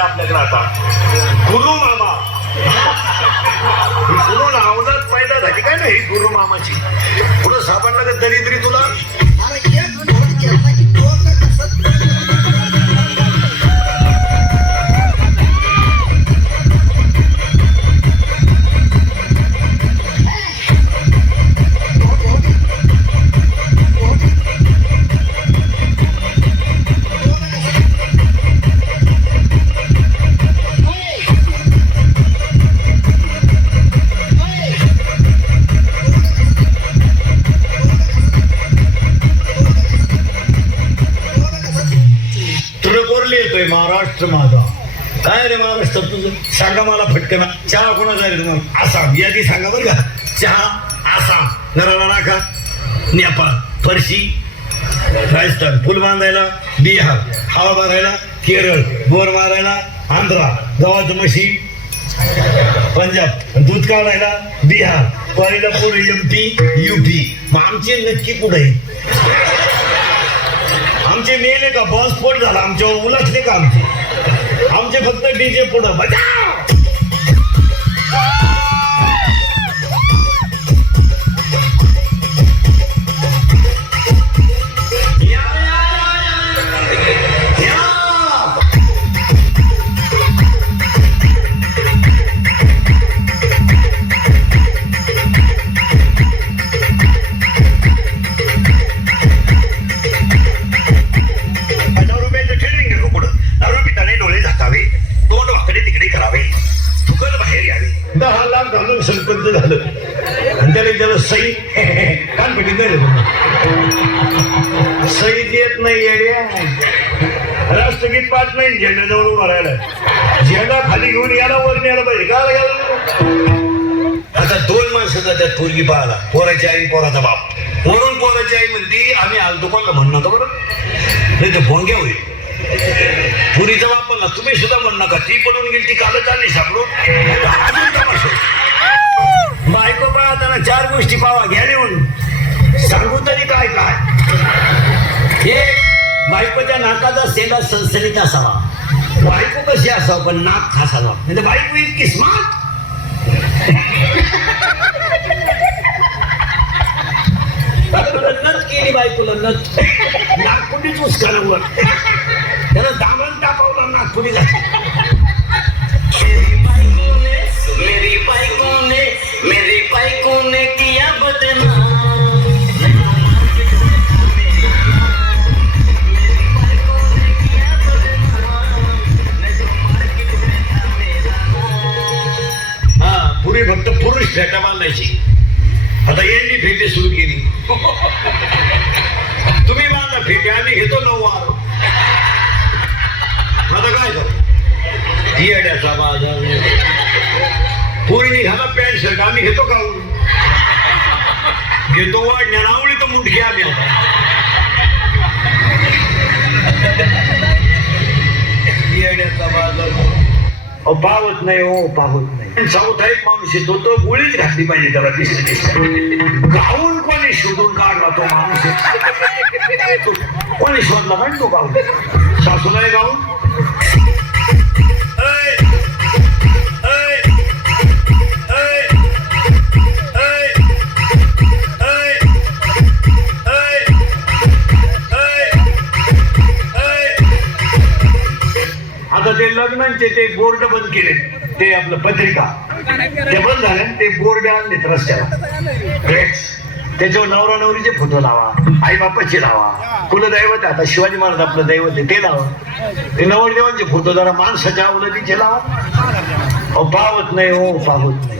आपल्याकडे आता गुरु मामा. गुरु नावलाच पैदा झाली काय नाही गुरु मामाची. पुढं साबणला दरिद्री तुला महाराष्ट्र माझा. काय रे महाराष्ट्र तुझं सांगा मला फटकन. चहा कोणाचा रे तुम्हाला? आसाम. यादी सांगा बरं का. चहा आसाम, नराला नाका नेपाळ, फरशी राजस्थान, फुल बांधायला बिहार, हवा भरायला केरळ, बोर मारायला आंध्रा, गव्हाचं मशीन पंजाब, दूध काढायला बिहार, पाणीला पूर MP UP. मग आमचे नक्की कुठे आहे? आमचे मेले का बॉम्बस्फोट झाला आमच्यावर उलटले का आमचे फक्त डीजे पुढं बजाव. सरपंच झालं आणि त्याला सई कानपटी सई देत नाही येड्या. राष्ट्रगीत पाच नाही झेंड्याजवळ उभा राहिला. झेंडा खाली घेऊन याला वर न्यायला पाहिजे का. आता दोन माणसं जातात पोरगी पाहायला. पोराची आई पोराचा बाप. म्हणून पोराची आई म्हणती आम्ही आलतो कोणला म्हणणं होतं बरं नाही तर भोंग्या होईल. पुरीचा बाप म्हणला तुम्ही सुद्धा म्हण नका. ती पडून गेली ती कालच आली सापडून. बायको पाहताना चार गोष्टी पावा घ्या लिहून. सांगू तरी काय काय. हे बायकोच्या नाकाचा सेंगा सणसणीत असावा. बायको कशी असावं पण नाक खासावा. म्हणजे बायको इतकी स्मार्ट. नथ केली बायकोला नथ. नागपुडीच उचकानावर त्याला दामन टाकावलं नागपुडीला. मेरी बाइको ने किया बदनाम. हा पुरी फक्त पुरुष फेटा बांधायची. आता यांनी फेटे सुरू केली. तुम्ही बांधा फेटे आम्ही घेतो नऊवार. आता काय करू येड्याचा बाजार. पुरी निघाला पॅन्ट शर्ट आम्ही घेतो गाऊन. घेतो वाढण्या नावली तर मुंडकी आम्ही येड्याचा बाजार. पावत नाही हो पावत नाही. साऊथ एक माणूस येतो तो गोळीच घातली पाहिजे त्याला. गाऊन कोणी शोधून काढला तो माणूस. कोणी शोधला नाही तो गाऊन. सासूला गाऊन आता ते लग्नांचे ते बोर्ड बंद केले. ते आपलं पत्रिका ते बंद झाले ते बोर्ड आणलेत रस्त्याला फ्लेक्स त्याच्यावर नवरा नवरीचे फोटो लावा आई बापाचे लावा कुलदैवत आता शिवाजी महाराज आपलं दैवत आहे ते लावा ते नवरदेवांचे फोटो जरा माणसाच्या अवलतीचे लावा अहो पावत नाही हो पावत नाही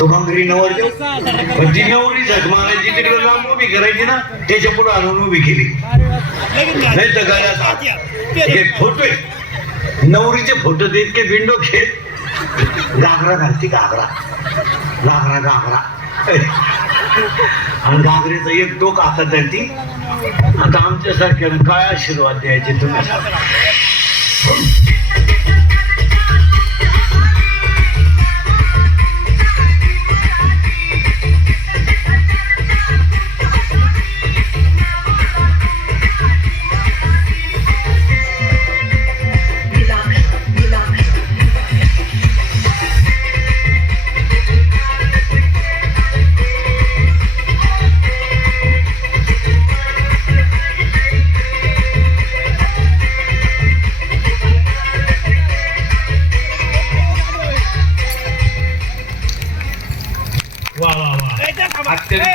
तो भंगरी नवरदेव पण ती नवरी झक मारायची तिकडे लांब उभी करायची ना त्याच्या पुढे आणून उभी केली नाही तर गळ्यात हे फोटो आहे नवरीचे फोटो देत के विंडो खेळ घागरा घालते घागरा घागरा घागरा आणि घागरीचं एक डोक आता धरती आता आमच्यासारख्या काय आशीर्वाद द्यायचे तुम्ही